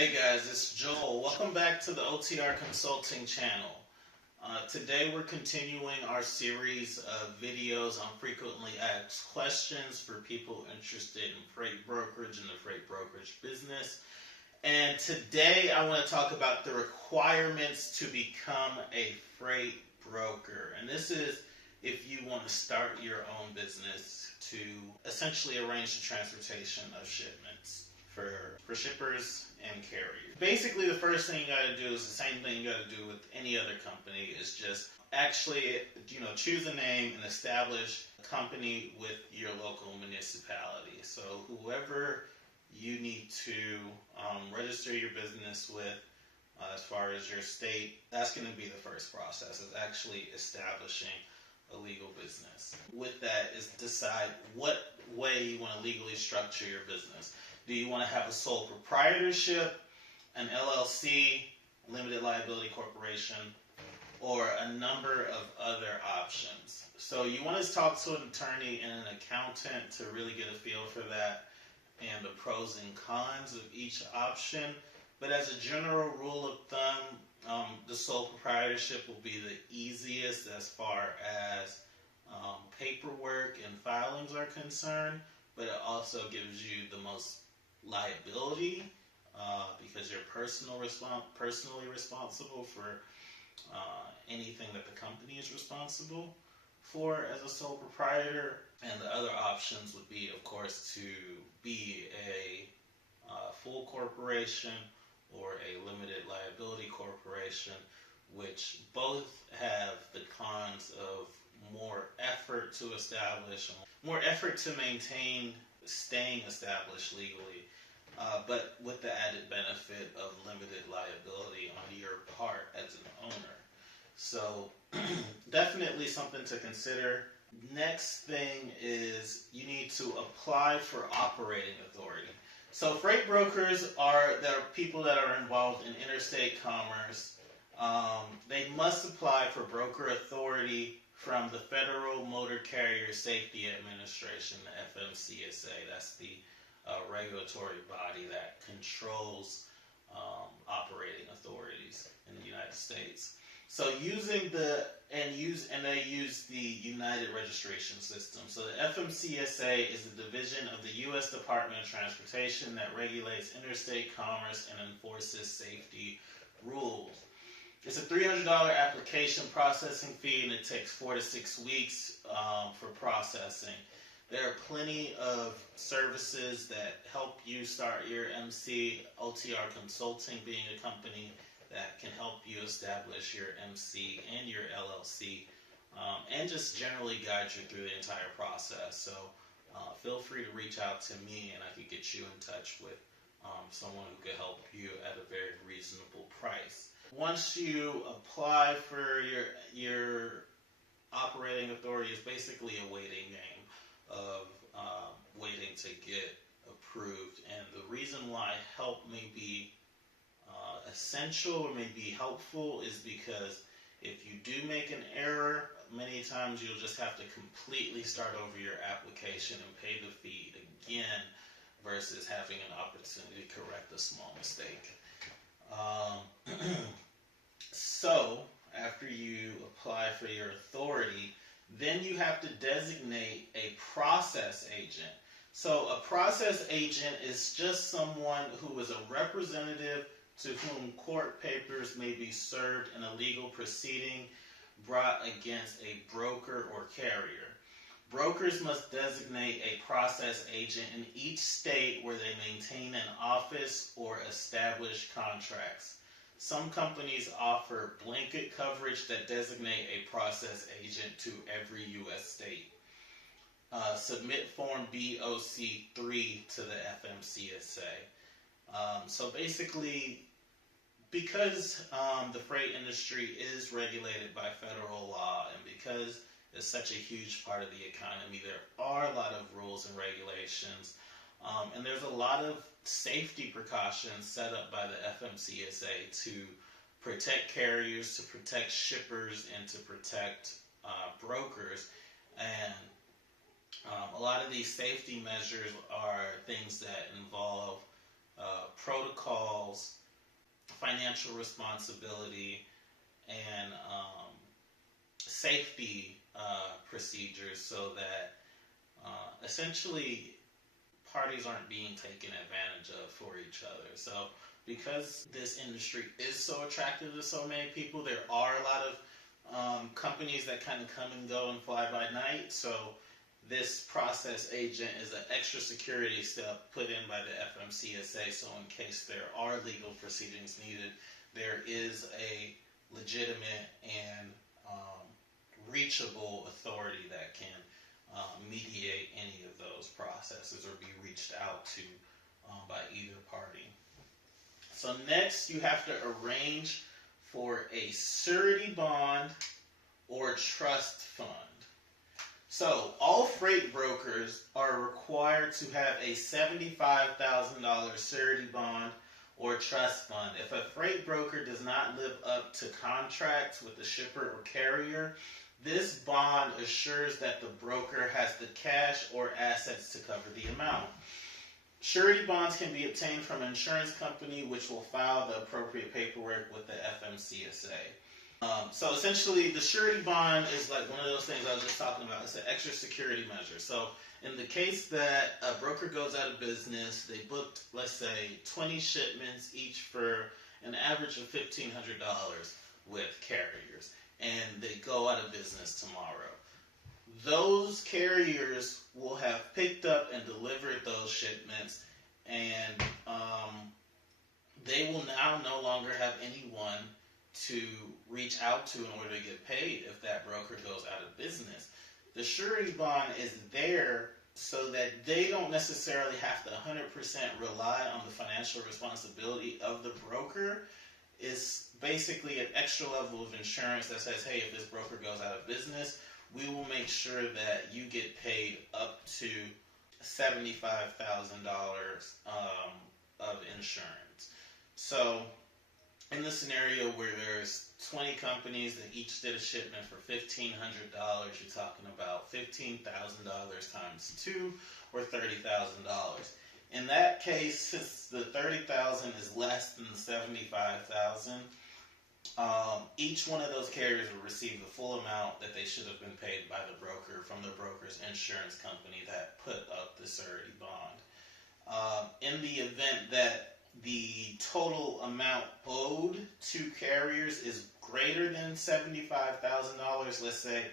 Hey guys, it's Joel. Welcome back to the OTR Consulting channel. Today we're continuing our series of videos on frequently asked questions for people interested in freight brokerage and the freight brokerage business. And today I want to talk about the requirements to become a freight broker. And this is if you want to start your own business to essentially arrange the transportation of shipments for shippers and carriers. Basically, the first thing you got to do is the same thing you got to do with any other company, is just actually, choose a name and establish a company with your local municipality. So whoever you need to register your business with, as far as your state, that's going to be the first process, is actually establishing a legal business. With that is decide what way you want to legally structure your business. Do you want to have a sole proprietorship, an LLC, limited liability corporation, or a number of other options? So you want to talk to an attorney and an accountant to really get a feel for that and the pros and cons of each option. But as a general rule of thumb, the sole proprietorship will be the easiest as far as paperwork and filings are concerned, but it also gives you the most liability because you're personally responsible for anything that the company is responsible for as a sole proprietor. And the other options would be, of course, to be a full corporation or a limited liability corporation, which both have the cons of more effort to establish, more effort to maintain staying established legally, but with the added benefit of limited liability on your part as an owner. So definitely something to consider. Next thing is you need to apply for operating authority. So freight brokers are people that are involved in interstate commerce. They must apply for broker authority from the Federal Motor Carrier Safety Administration, the FMCSA. That's the regulatory body that controls operating authorities in the United States. So they use the United Registration System. So the FMCSA is the division of the U.S. Department of Transportation that regulates interstate commerce and enforces safety rules. It's a $300 application processing fee, and it takes 4 to 6 weeks for processing. There are plenty of services that help you start your MC. OTR Consulting being a company that can help you establish your MC and your LLC, and just generally guide you through the entire process. So feel free to reach out to me, and I can get you in touch with someone who could help you at a very reasonable price. Once you apply for your operating authority, it's basically a waiting game of waiting to get approved. And the reason why help may be essential or may be helpful is because if you do make an error, many times you'll just have to completely start over your application and pay the fee again versus having an opportunity to correct a small mistake. So after you apply for your authority, then you have to designate a process agent. So a process agent is just someone who is a representative to whom court papers may be served in a legal proceeding brought against a broker or carrier. Brokers must designate a process agent in each state where they maintain an office or establish contracts. Some companies offer blanket coverage that designate a process agent to every U.S. state. Submit Form BOC3 to the FMCSA. So basically, because the freight industry is regulated by federal law, and because it's such a huge part of the economy, there are a lot of rules and regulations, and there's a lot of safety precautions set up by the FMCSA to protect carriers, to protect shippers, and to protect brokers. And a lot of these safety measures are things that involve protocols, financial responsibility, and safety procedures so that essentially parties aren't being taken advantage of for each other. So because this industry is so attractive to so many people, there are a lot of companies that kind of come and go and fly by night. So this process agent is an extra security step put in by the FMCSA. So in case there are legal proceedings needed, there is a legitimate and reachable authority that can mediate any of those processes or be reached out to by either party. So next, you have to arrange for a surety bond or trust fund. So all freight brokers are required to have a $75,000 surety bond or trust fund. If a freight broker does not live up to contracts with the shipper or carrier, this bond assures that the broker has the cash or assets to cover the amount. Surety bonds can be obtained from an insurance company, which will file the appropriate paperwork with the FMCSA. So essentially, the surety bond is like one of those things I was just talking about. It's an extra security measure. So in the case that a broker goes out of business, they booked, let's say, 20 shipments, each for an average of $1,500 with carriers, and they go out of business tomorrow. Those carriers will have picked up and delivered those shipments, and they will now no longer have anyone to reach out to in order to get paid if that broker goes out of business. The surety bond is there so that they don't necessarily have to 100% rely on the financial responsibility of the broker. It's basically an extra level of insurance that says, hey, if this broker goes out of business, we will make sure that you get paid up to $75,000 of insurance. So in the scenario where there's 20 companies that each did a shipment for $1,500, you're talking about $15,000 times 2, or $30,000. In that case, since the $30,000 is less than the $75,000, each one of those carriers will receive the full amount that they should have been paid by the broker from the broker's insurance company that put up the surety bond. In the event that the total amount owed to carriers is greater than $75,000, let's say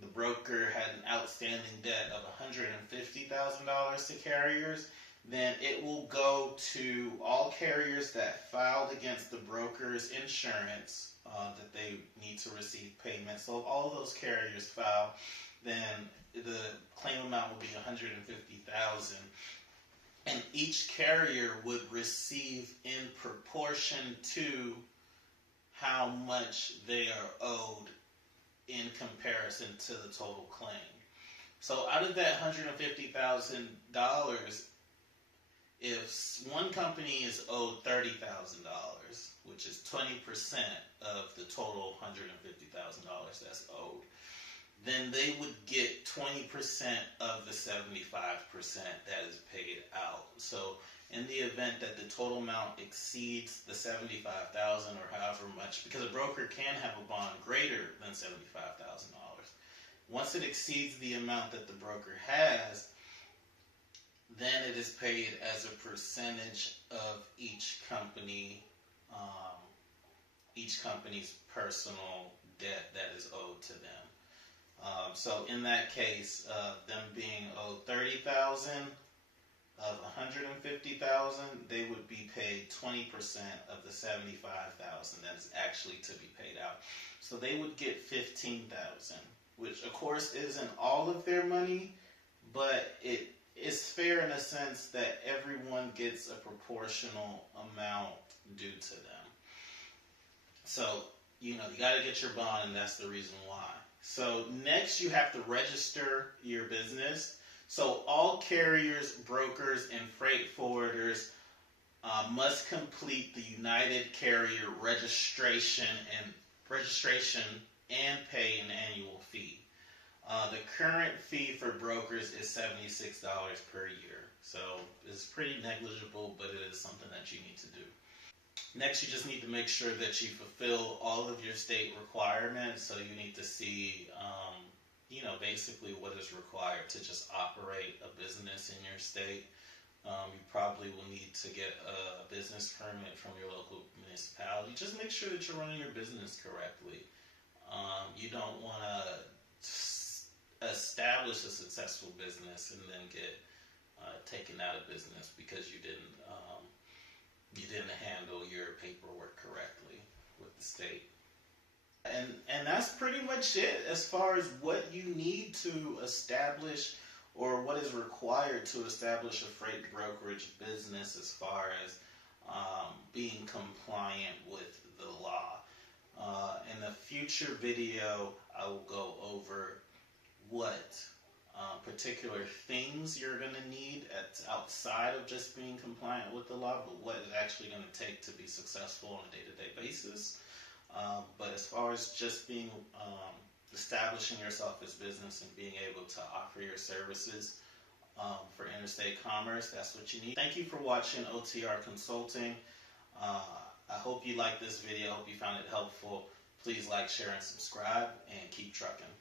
the broker had an outstanding debt of $150,000 to carriers, then it will go to all carriers that filed against the broker's insurance that they need to receive payment. So if all of those carriers file, then the claim amount will be $150,000. And each carrier would receive in proportion to how much they are owed in comparison to the total claim. So out of that $150,000, if one company is owed $30,000, which is 20% of the total $150,000 that's owed, then they would get 20% of the 75% that is paid out. So in the event that the total amount exceeds the $75,000 or however much, because a broker can have a bond greater than $75,000. Once it exceeds the amount that the broker has, then it is paid as a percentage of each company's personal debt that is owed to them. So in that case, them being owed $30,000 of $150,000, they would be paid 20% of the $75,000 that is actually to be paid out. So they would get $15,000, which of course isn't all of their money, but it is fair in a sense that everyone gets a proportional amount due to them. So, you got to get your bond, and that's the reason why. So next, you have to register your business. So all carriers, brokers, and freight forwarders must complete the United Carrier registration and pay an annual fee. The current fee for brokers is $76 per year. So it's pretty negligible, but it is something that you need to do. Next, you just need to make sure that you fulfill all of your state requirements. So you need to see, basically what is required to just operate a business in your state. You probably will need to get a business permit from your local municipality. Just make sure that you're running your business correctly. You don't want to establish a successful business and then get taken out of business because you didn't handle your paperwork correctly with the state. And that's pretty much it as far as what you need to establish or what is required to establish a freight brokerage business as far as being compliant with the law. In a future video, I will go over what particular things you're going to need outside of just being compliant with the law, but what it's actually going to take to be successful on a day-to-day basis. But as far as just being establishing yourself as business and being able to offer your services for interstate commerce, that's what you need. Thank you for watching OTR Consulting. I hope you liked this video. I hope you found it helpful. Please like, share, and subscribe, and keep trucking.